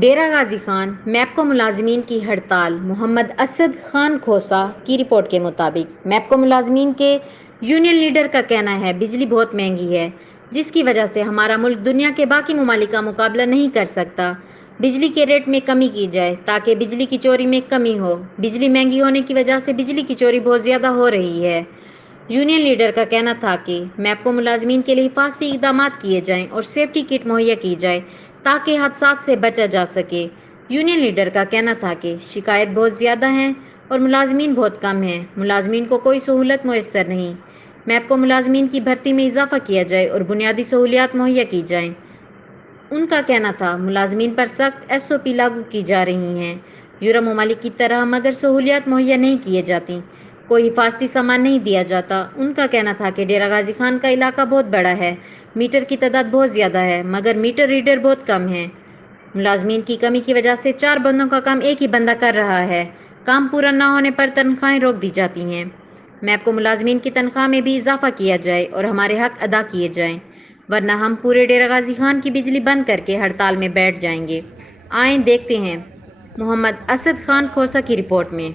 ڈیرہ غازی خان میپکو ملازمین کی ہڑتال۔ محمد اسد خان کھوسہ کی رپورٹ کے مطابق میپکو ملازمین کے یونین لیڈر کا کہنا ہے بجلی بہت مہنگی ہے، جس کی وجہ سے ہمارا ملک دنیا کے باقی ممالک کا مقابلہ نہیں کر سکتا۔ بجلی کے ریٹ میں کمی کی جائے تاکہ بجلی کی چوری میں کمی ہو۔ بجلی مہنگی ہونے کی وجہ سے بجلی کی چوری بہت زیادہ ہو رہی ہے۔ یونین لیڈر کا کہنا تھا کہ میپکو ملازمین کے لیے حفاظتی اقدامات کیے جائیں اور سیفٹی کٹ مہیا کی جائے تاکہ حادثات سے بچا جا سکے۔ یونین لیڈر کا کہنا تھا کہ شکایات بہت زیادہ ہیں اور ملازمین بہت کم ہیں، ملازمین کو کوئی سہولت میسر نہیں۔ میپکو ملازمین کی بھرتی میں اضافہ کیا جائے اور بنیادی سہولیات مہیا کی جائیں۔ ان کا کہنا تھا ملازمین پر سخت SOP لاگو کی جا رہی ہیں۔ یورپ ممالک کی طرح مگر سہولیات مہیا نہیں کیے جاتی، کوئی حفاظتی سامان نہیں دیا جاتا۔ ان کا کہنا تھا کہ ڈیرہ غازی خان کا علاقہ بہت بڑا ہے، میٹر کی تعداد بہت زیادہ ہے مگر میٹر ریڈر بہت کم ہیں۔ ملازمین کی کمی کی وجہ سے 4 بندوں کا کام ایک ہی بندہ کر رہا ہے۔ کام پورا نہ ہونے پر تنخواہیں روک دی جاتی ہیں۔ میپکو ملازمین کی تنخواہ میں بھی اضافہ کیا جائے اور ہمارے حق ادا کیے جائیں، ورنہ ہم پورے ڈیرہ غازی خان کی بجلی بند کر کے ہڑتال میں بیٹھ جائیں گے۔ آئیں دیکھتے ہیں محمد اسد خان کھوسہ کی رپورٹ میں۔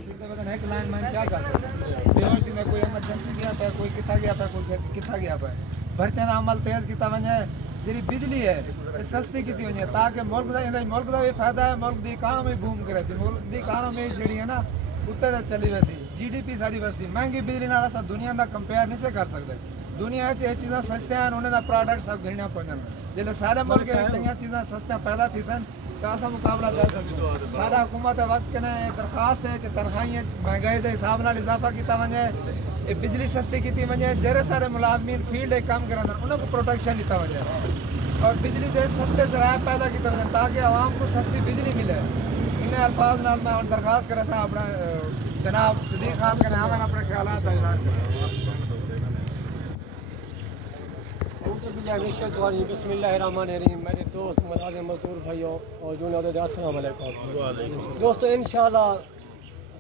کوئی ایمرجنسی نہیں آتا ہے، کوئی کتنا گیا تھا، کوئی کتنا گیا ہے۔ بھرتے کا عمل تیز کیتا وجہ جی بجلی ہے سستی کی وجہ تاکہ ملک کا بھی فائدہ ہے، ملک کی اکانومی بوم کرے سی، ملک کی اکانومی جڑی ہے نا اتنے چلی ویسی GDP ساری ویسی مہنگی بجلی نال اساں دنیا دا کمپیئر نہیں سے کر سکتے۔ دنیا یہ چیزاں سستے ہیں، انہوں نے پروڈکٹ سب گھڑنا پہنچن جب سارے ملک چنگیاں چیزاں سستے پیدا تھی سن تو ایسا مقابلہ کر سکتے۔ سارا حکومت وقت کے درخواست ہے کہ تنخواہیں مہنگائی کے حساب نال اضافہ کیتا وجے، یہ بجلی سستی کی وجہ جڑے سارے ملازمین فیلڈ کام کریں انہوں کو پروٹیکشن دیتا وجہ اور بجلی کے سستے ذرائع پیدا کیتا وجہ تاکہ عوام کو سستی بجلی ملے۔ انہیں الفاظ نال میں درخواست کرا تھا اپنا جناب صدیق خان کے نام اپنے خیالات اظہار کریں۔ بسم اللہ الرحمن الرحیم۔ میرے دوست ملازم مزدور بھائیوں اور یونین، السلام علیکم دوستو۔ انشاءاللہ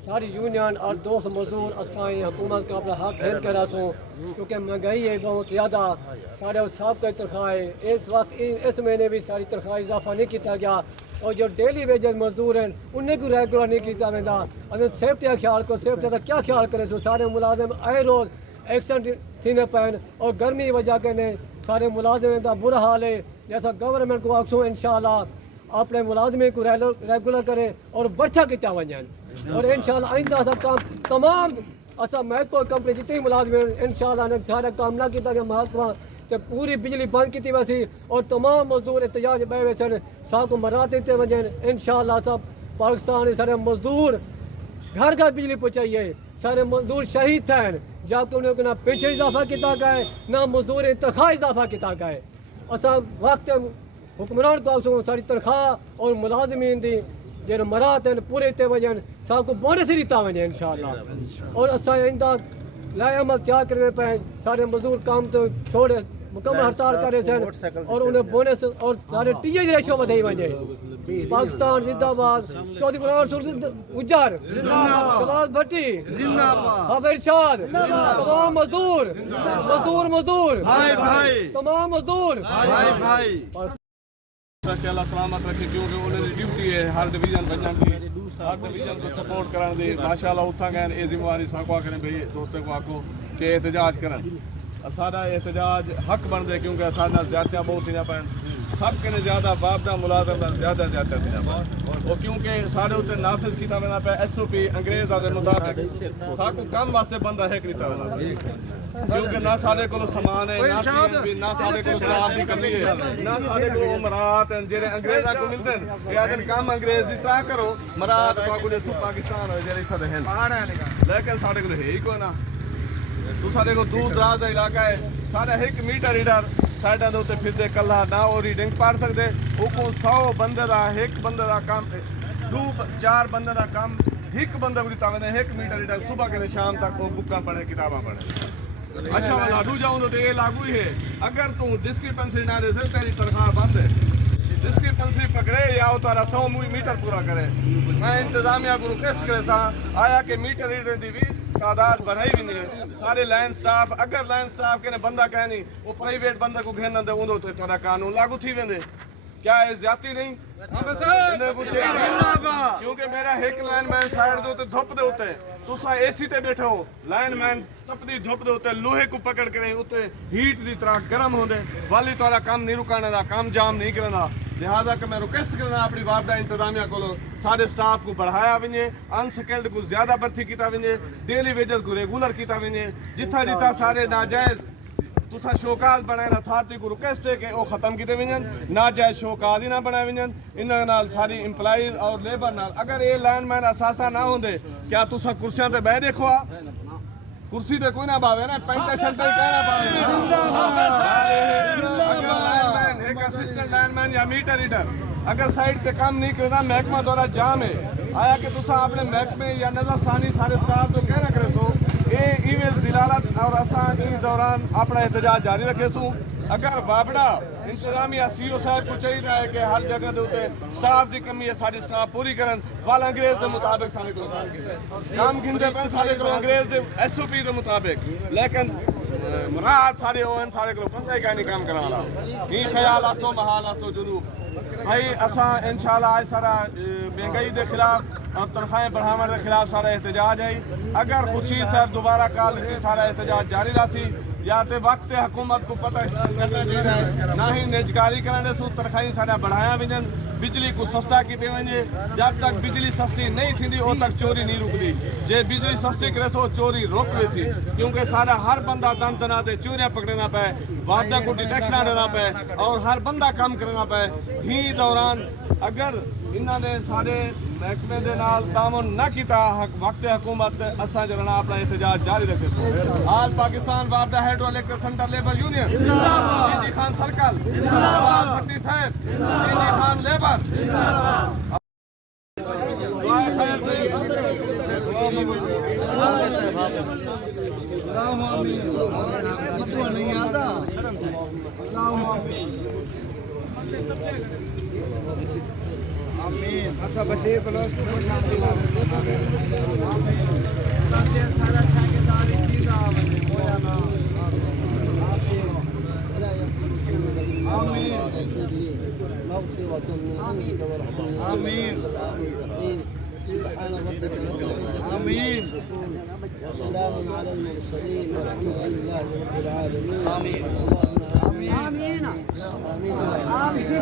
ساری یونین اور دوست مزدور اسائیں حکومت کا اپنا حق ہل کر رسوں، کیونکہ مہنگائی ہے بہت زیادہ۔ سارے صاحب کا تنخواہ اس وقت اس مہینے بھی ساری تنخواہ اضافہ نہیں کیا گیا، اور جو ڈیلی ویجز مزدور ہیں انہیں کو ریگولر نہیں کیا ویسا۔ اگر سیفٹی کا خیال کرو، سیفٹی کا کیا خیال کرے سو سارے ملازم آئے روز ایکسیڈنٹ تھینے پہن، اور گرمی وجہ کے نے سارے ملازمین کا برا حال ہے۔ جیسا گورنمنٹ کو آخسوں انشاءاللہ اپنے ملازمین کو ریگولر کرے اور بڑھا کیا ونجن، اور انشاءاللہ آئندہ سب کام تمام اصا میپکو کمپنی جتنی ملازمین انشاءاللہ نے سارا کام نہ کیا گیا محکمہ کہ پوری بجلی بند کی ویسی، اور تمام مزدور احتجاج بے ویسے سب کو مرات دیتے وجن انشاءاللہ سب پاکستان سارے مزدور گھر گھر بجلی پہنچائیے۔ سارے مزدور شہید تھے جبکہ انہوں نے نہ پنشن اضافہ کیا گیا نہ مزدور تنخواہ اضافہ کیا گیا۔ اصا وقت حکمران کو ساری تنخواہ اور ملازمین دی جن مرات ہیں پورے تے وجن سب کو بونس ہی دیتا وجے انشاءاللہ، اور اصا آئندہ لائے عمل تیار کرنے پہ سارے مزدور کام تو چھوڑے مکمل ہڑتال کرے سن، اور انہیں بونس اور سارے ٹی اے ریشو بدائی وجے۔ پاکستان زندہ باد، چودھری غلام رسول اجار کلاس بھٹی حافظ ارشاد، تمام مزدور مزدور مزدور تمام مزدور اللہ سلامت رکھے، کیونکہ انہوں نے ڈیوٹی ہے ہر ڈویژن بچن کی، ہر ڈویژن کو سپورٹ کرن دی۔ ماشاءاللہ اتھا گئے یہ ذمہ داری ساکو کریں بھائی دوستوں کو آکو کہ احتجاج کرن، سارا احتجاج حق بن دے، کیونکہ سارے زیادتیاں بہت تھیں پہ سب کے زیادہ باپدہ ملازم زیادہ زیادہ تھیں پہ، اور کیونکہ سارے اتنے نافذ کیا وینا پہ SOP انگریز کے مطابق ساکو کم واسطے بندہ ہے کریتا وینا، کیونکہ نہ سارے کو سامان ہے، نہ سارے کو صاف بھی کرنی ہے، نہ سارے کو مرات ہیں جنہیں انگریزاں کو ملتے ہیں کہ اگر کام انگریز دی طرح کرو مرات کو پاکستان ہو جائے اتنا ہیں، لیکن سارے کو ہے ہی کوئی نہ۔ تو سارے کو دور دراز کا علاقہ ہے، سارے ایک میٹر ریڈر سائڈاں دے اوتے پھردے کلا نہ وہ ریڈنگ پڑھ سکتے، وہ کو 100 بندے دا ایک بندے دا کام 2-4 بندے دا کام ایک بندے کو دیتا ہے، ایک میٹر ریڈر صبح کے شام تک وہ بکاں پڑھے کتاباں پڑھے۔ اچھا وہ لاگو جاؤں تو یہ لاگو ہی ہے، اگر تو ڈسکرپنسی نہ دے سے تیری تنخواہ بند ہے، ڈسکرپنسی پکڑے یا وہ تارا 100 میٹر پورا کرے۔ میں انتظامیہ کو ریکویسٹ کرے تھا آیا کہ میٹر ریڈر دی بھی تعداد بڑھائی بھی نہیں ہے، سارے لائن سٹاف اگر لائن سٹاف کے بندہ کہہ نہیں وہ پرائیویٹ بندہ کو گھیرنا دے اندو تو تھوڑا قانون لاگو تھی ویندے۔ کیا یہ زیادتی نہیں؟ کیونکہ میرا ایک لائن مین سائڈ دے تے دھپ دے ہوتے تسا اے سی تے بیٹھے ہو لائن مین تپدی دھپ دے ہوتے لوہے کو پکڑ کریں ہوتے ہیٹ دی طرح گرم ہوندے والی تورا کام نہیں رکانے دا کام جام نہیں کرنا لہذا کہ میں ریکویسٹ کرنا اپنی وابڈا انتظامیہ کو سارے سٹاف کو بڑھایا ونجے ان سکلڈ کو زیادہ بھرتی کیتا ونجے ڈیلی ویجز کو ریگولر کیتا ونجے جتھا جتھا سارے ناجائز تسا شوکاز بنائے اتھارٹی کو ریکویسٹ ہے کہ وہ ختم کیتے ونجن ناجائز شوکاز ہی نہ بنائے ونجن انہاں نال ساری امپلائیز اور لیبر نال اگر یہ لائن مین اثاثہ نہ ہوندے کیا تسا کرسیاں تے بہ دیکھو کرسی تے کوئی نہ باوے نا پینٹ شرٹ تے کہنا باوے اگر لائن مین ایک اسسٹنٹ لائن مین یا میٹر ریڈر اگر سائٹ تے کام نہیں کرنا محکمہ دورہ جام ہے آیا کہ تسا اپنے محکمے یا نظر ثانی سارے سٹاف تو کہنا کرے سو یہ ای میل دلالت اور اساں اس دوران اپنا احتجاج جاری رکھے سوں اگر وابڑا انتظامیہ سی او صاحب کو چاہیے ہے کہ ہر جگہ دے ہوتے سٹاف دی کمی ہے ساری سٹاف پوری کرن والا انگریز دے مطابق سارے کو کام گھندے پہ سارے کو انگریز دے ایس او پی دے مطابق لیکن مراد سارے اوہن سارے کو پنجائی کا نہیں کام کرنا والا یہ خیال آستو محال آستو جنوب بھائی اساں انشاءاللہ آج سارا مہنگائی دے خلاف اور تنخواہیں بڑھانے دے خلاف سارا احتجاج ہے اگر خورشید صاحب دوبارہ کال کی سارا احتجاج جاری رہی یا تے وقت حکومت کو پتہ کرنا چاہیے نہ ہی نجکاری کرانے سو تنخواہیں سارا بڑھایا ونجن بجلی کو سستا کیتے ونجے جب تک بجلی سستی نہیں تھی او تک چوری نہیں رکتی جے بجلی سستی کرے تو چوری روک لی تھی کیونکہ سارا ہر بندہ دن دنا دے چوریاں پکڑنا پے وابڈا کو ڈیٹیکشن دینا پے اور ہر بندہ کام کرنا پے ہی دوران اگر انہوں نے سارے محکمے دے نال تعاون نہ کیتا وقت حکومت اساں جڑا اپنا احتجاج جاری رکھے آل پاکستان وابڈا hydro electric central labour union G Khan circle Bhatti صاحب جی خان لیبر دعائے خیر سے اللہم آمین مطلع نہیں آتا اللہم آمین اسا بشیر بلوچ کو خوش آمدید آمین سارا ٹھیکیداری چیزا مولانا آمین آمین آمین وسلام على المرسلين والحمد لله رب العالمين آمين آمين آمين